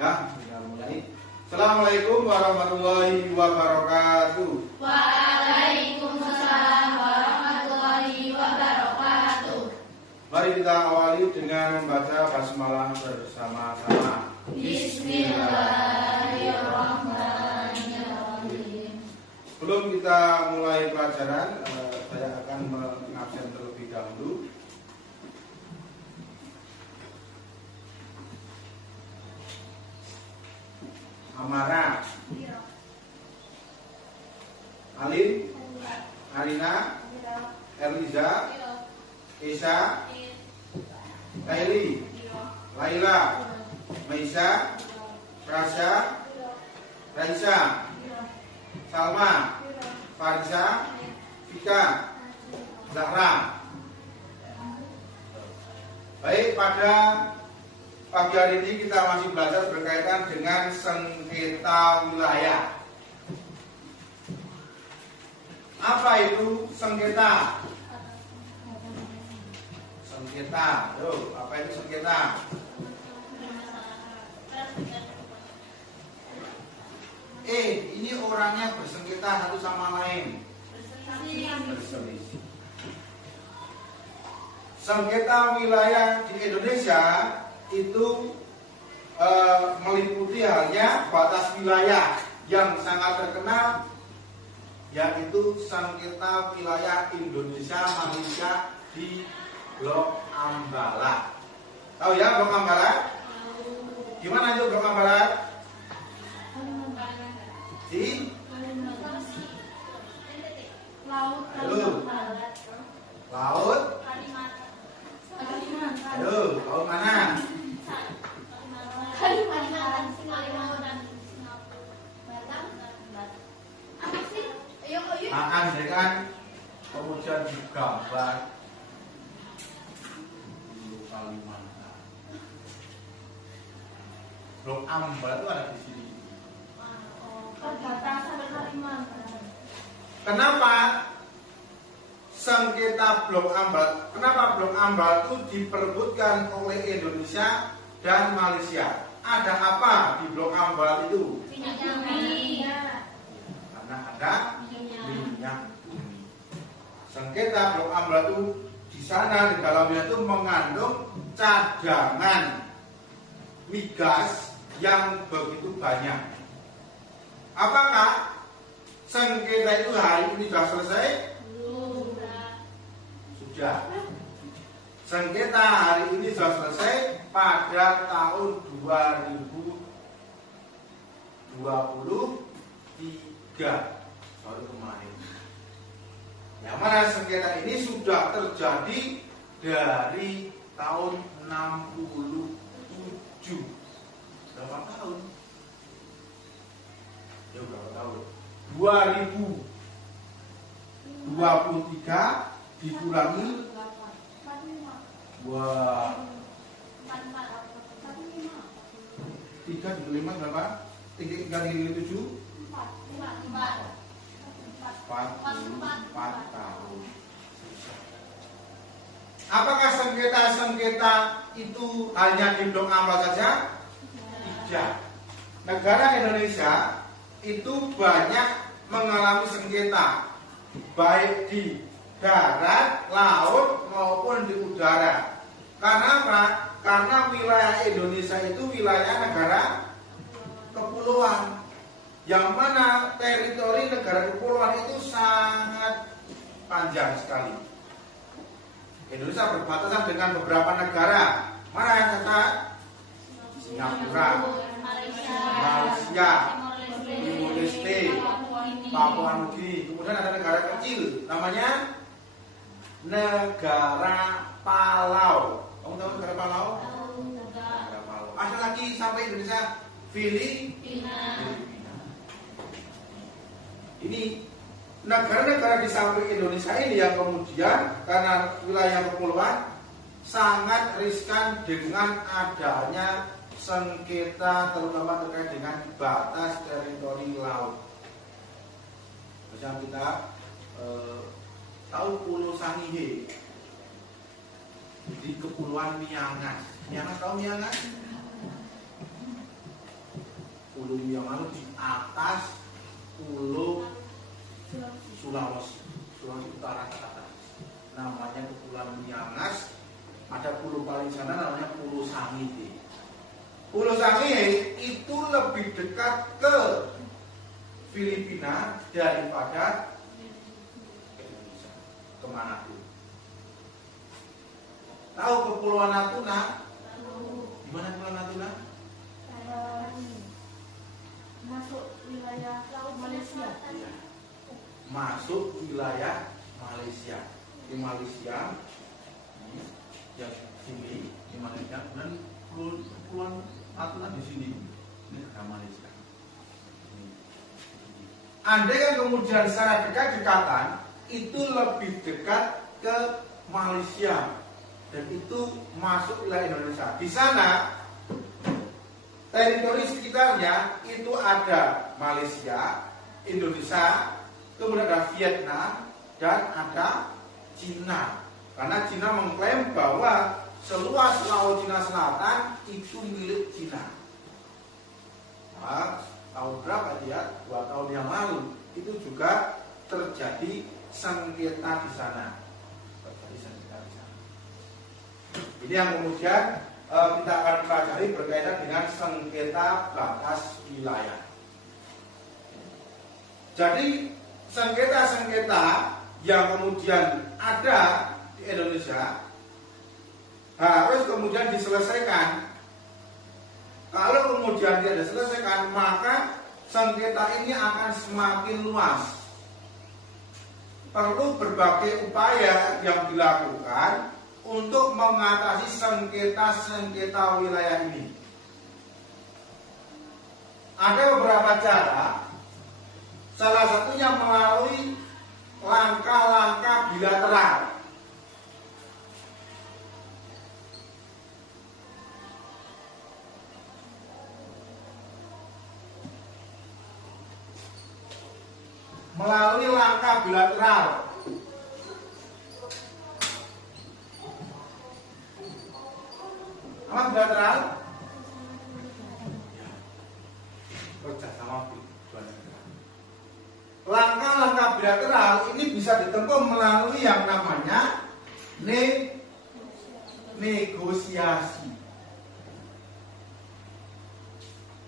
Ya, kita mulai. Assalamualaikum warahmatullahi wabarakatuh. Waalaikumsalam warahmatullahi wabarakatuh. Mari kita awali dengan membaca basmalah bersama-sama. Bismillahirrahmanirrahim. Sebelum kita mulai pelajaran, saya akan mengabsen terlebih dahulu. Amara, Alin, Arina, Eliza, Esa, Kaili, Laila, Maisa, Rasya, Raisa, Salma, Farisa, Vika, Zahra. Baik, pada pagi hari ini kita masih belajar berkaitan dengan sengketa wilayah. Apa itu sengketa? Sengketa, tuh, apa itu sengketa? Ini orangnya bersengketa satu sama lain. Berselisih. Sengketa wilayah di Indonesia itu meliputi halnya batas wilayah yang sangat terkenal, yaitu sengketa wilayah Indonesia Malaysia di Blok Ambalat. Tahu ya Blok Ambalat? Gimana itu Blok Ambalat? Di Laut Laut. Aduh, laut mana? Kalimantan, Singapura, apa sih? Ayo. Akan dengan kemudian digambar Kalimantan. Blok Ambalat itu ada di sini. Perbatasan Kalimantan. Kenapa sengketa Blok Ambalat? Kenapa Blok Ambalat itu diperebutkan oleh Indonesia dan Malaysia? Ada apa di Blok Ambalat itu? Minyak bumi. Karena ada minyak bumi. Sengketa Blok Ambalat itu di sana di dalamnya itu mengandung cadangan migas yang begitu banyak. Apakah sengketa itu hari ini sudah selesai? Sudah. Sengketa hari ini sudah selesai pada tahun 2023 baru kemarin. Yang mana sengketa ini sudah terjadi dari tahun 67. Berapa tahun? Ya berapa tahun? 2023 dikurangi 3 dikali 5 berapa? 3 dikali 7 44 tahun. Apakah sengketa-sengketa itu hanya di Blok Ambalat saja? Tidak. Negara Indonesia itu banyak mengalami sengketa, baik di darat, laut maupun di udara. Karena apa? Karena wilayah Indonesia itu wilayah negara kepulauan, yang mana teritori negara kepulauan itu sangat panjang sekali. Indonesia berbatasan dengan beberapa negara. Mana yang dekat? Singapura, Malaysia, Timor Leste, Papua Nugini. Kemudian ada negara kecil namanya negara Palau. Kamu tahu negara Palau? Negara Palau. Ada lagi sampai Indonesia, Filipina. Ini negara-negara di samping Indonesia ini yang kemudian karena wilayah kepulauan sangat riskan dengan adanya sengketa, terutama terkait dengan batas teritori laut. Misalnya kita tahu Pulau Sangihe di Kepulauan Miangas. Miangas tahu Miangas? Pulau Sangihe itu lebih dekat ke Filipina daripada Indonesia, ke Manado. Tahu Kepulauan Natuna? Di mana Kepulauan Natuna? Masuk wilayah laut Malaysia. Iya. Masuk wilayah Malaysia. Di Malaysia, yang sini di Malaysia, dan Kepulauan Natuna di sini. Ini negara Malaysia. Andai kan kemudian secara dekat-dekatan itu lebih dekat ke Malaysia dan itu masuk wilayah Indonesia. Di sana teritori sekitarnya itu ada Malaysia, Indonesia, kemudian ada Vietnam dan ada Cina. Karena Cina mengklaim bahwa seluas Laut Cina Selatan itu milik Cina. Nah, tahun berapa dia? 2 tahun yang lalu itu juga terjadi sengketa di sana. Ini yang kemudian kita akan pelajari berkaitan dengan sengketa batas wilayah. Jadi sengketa-sengketa yang kemudian ada di Indonesia harus kemudian diselesaikan. Kalau kemudian tidak diselesaikan, maka sengketa ini akan semakin luas. Perlu berbagai upaya yang dilakukan untuk mengatasi sengketa-sengketa wilayah ini. Ada beberapa cara. Salah satunya melalui langkah-langkah bilateral. Melalui langkah bilateral. Apa bilateral? Kerjasama dua negara. Langkah-langkah bilateral ini bisa ditempuh melalui yang namanya negosiasi.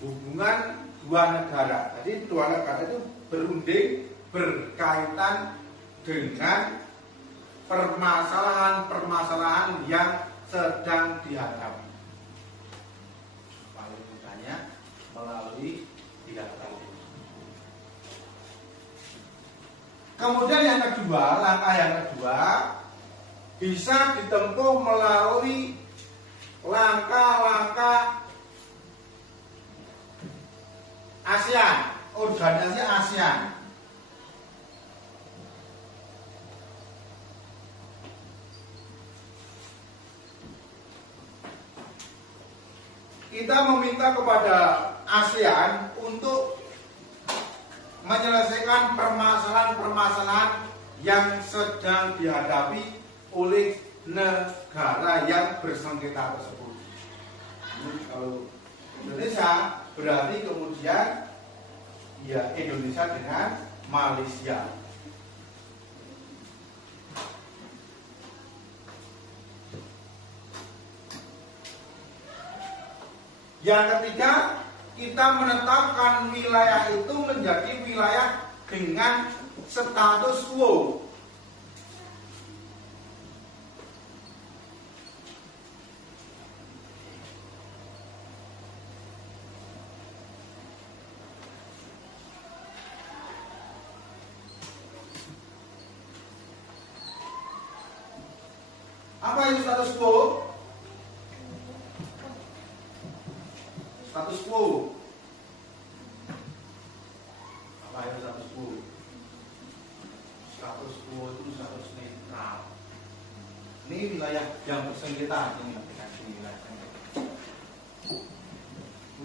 Hubungan dua negara. Jadi dua negara itu berunding berkaitan dengan permasalahan-permasalahan yang sedang dihadapi. Paling mudahnya melalui bilateral. Kemudian yang kedua, langkah yang kedua bisa ditempuh melalui langkah-langkah ASEAN, organisasi ASEAN. Kita meminta kepada ASEAN untuk menyelesaikan permasalahan-permasalahan yang sedang dihadapi oleh negara yang bersengketa tersebut. Kalau Indonesia berarti kemudian ya Indonesia dengan Malaysia. Yang ketiga, kita menetapkan wilayah itu menjadi wilayah dengan status quo. Apa itu status quo? Status quo. Apa itu status quo? Status quo itu status netral. Ini wilayah yang bersengketa, ini aplikasi wilayah sengketa.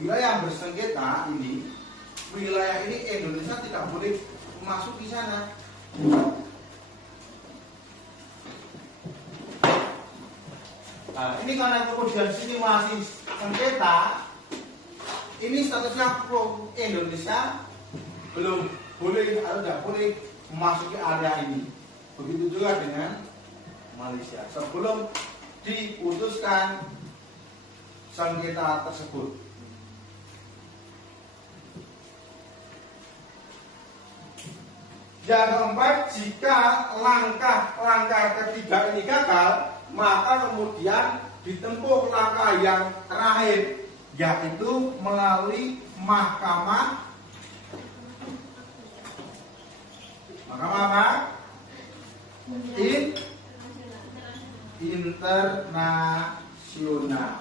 Wilayah yang bersengketa ini, wilayah ini Indonesia tidak boleh masuk di sana. Nah, ini karena kemudian sini masih sengketa. Ini statusnya pro Indonesia belum boleh atau tidak boleh memasuki area ini. Begitu juga dengan Malaysia sebelum diputuskan sengketa tersebut. Yang keempat, jika langkah ketiga ini gagal, maka kemudian ditempuh langkah yang terakhir, yaitu melalui mahkamah apa? Internasional.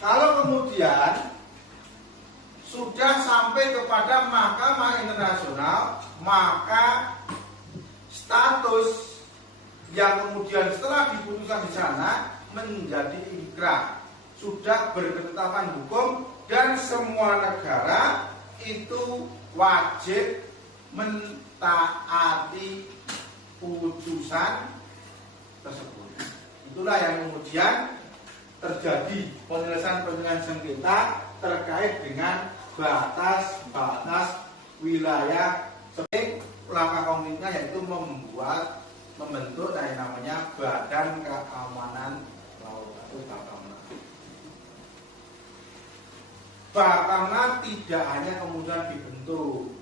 Kalau kemudian sudah sampai kepada mahkamah internasional, maka status yang kemudian setelah diputuskan di sana menjadi inkrah, sudah berketetapan hukum, dan semua negara itu wajib mentaati putusan tersebut. Itulah yang kemudian terjadi penyelesaian sengketa terkait dengan batas wilayah. Seperti langkah konkretnya yaitu membentuk yang namanya Badan Keamanan Laut atau Bakamla. Bakamla tidak hanya kemudian dibentuk,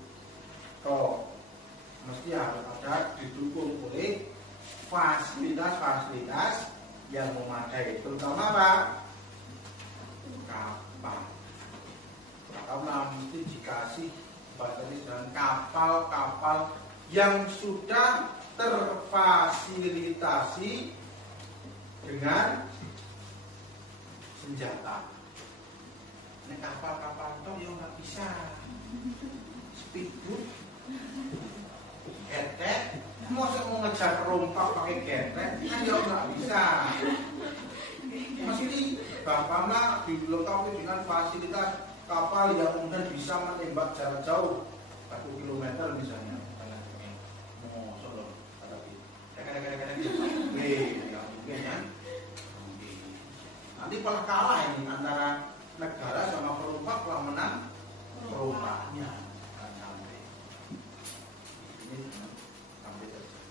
mesti harus ada didukung oleh fasilitas yang memadai, terutama apa? Kapal. Bakamla mesti dikasih fasilitas dengan kapal-kapal yang sudah terfasilitasi dengan senjata. Ini kapal-kapal itu yang nggak bisa speedboat, getek, mau ngejar perompak pakai getek, kan ya nggak bisa. Mesti Bakamla dilengkapi dengan fasilitas kapal yang kemudian bisa menembak jarak jauh 1 km misalnya. Nanti malah kalah ini antara negara sama perompak, kalau menang perompaknya akan sampai. Ini sampai terjadi.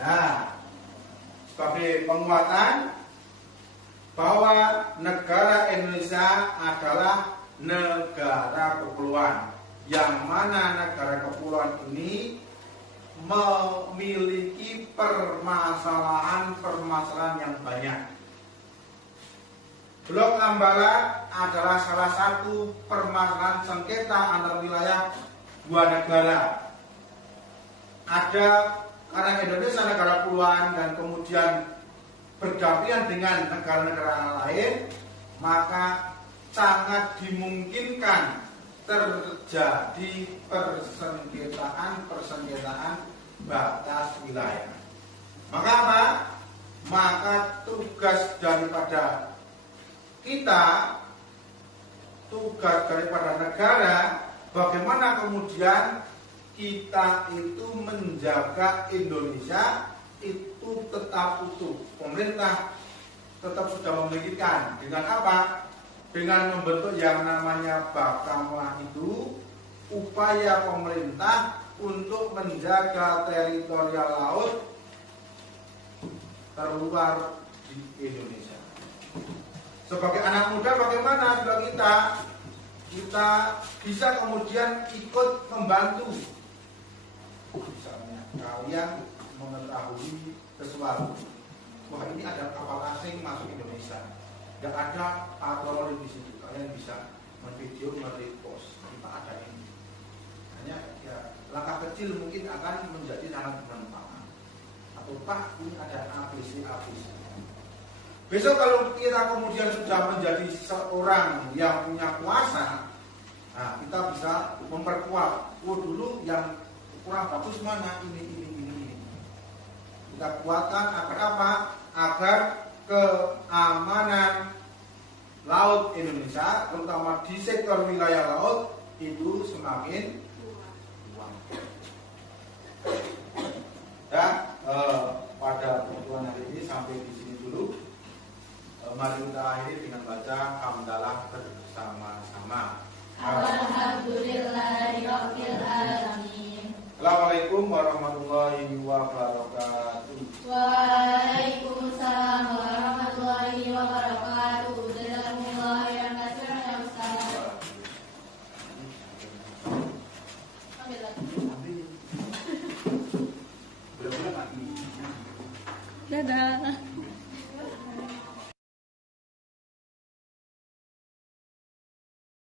Nah, sebagai penguatan bahwa negara Indonesia adalah negara kepulauan, yang mana negara kepulauan ini memiliki permasalahan yang banyak. Blok Ambalat adalah salah satu permasalahan sengketa antar wilayah dua negara. Ada karena Indonesia negara kepulauan dan kemudian berdampingan dengan negara-negara lain, maka sangat dimungkinkan terjadi persengketaan batas wilayah. Maka apa? Maka tugas daripada kita, tugas daripada negara, bagaimana kemudian kita itu menjaga Indonesia itu tetap utuh. Pemerintah tetap sudah memikirkan dengan apa? Dengan membentuk yang namanya Bakamla itu, upaya pemerintah untuk menjaga teritorial laut terluar di Indonesia. Sebagai anak muda, bagaimana sudah kita bisa kemudian ikut membantu? Misalnya kalian mengetahui sesuatu, wah ini ada kapal asing masuk Indonesia, nggak ada patroli di situ, kalian bisa menvideo, merepost, kita ada ini. Hanya ya langkah kecil mungkin akan menjadi sangat bermanfaat. Atau Pak, ini ada ABC. Besok kalau kita kemudian sudah menjadi seorang yang punya kuasa, nah kita bisa memperkuat. Dulu yang kurang bagus mana ini. Kita kuatkan agar apa? Agar keamanan laut Indonesia, terutama di sektor wilayah laut itu semakin kuat. Dan pada pertemuan hari ini sampai di sini dulu. Mari kita akhiri dengan baca hamdalah bersama-sama. Alhamdulillahirabbil alamin. Assalamualaikum warahmatullahi wabarakatuh. Waalaikumsalam warahmatullahi wabarakatuh. Dadah.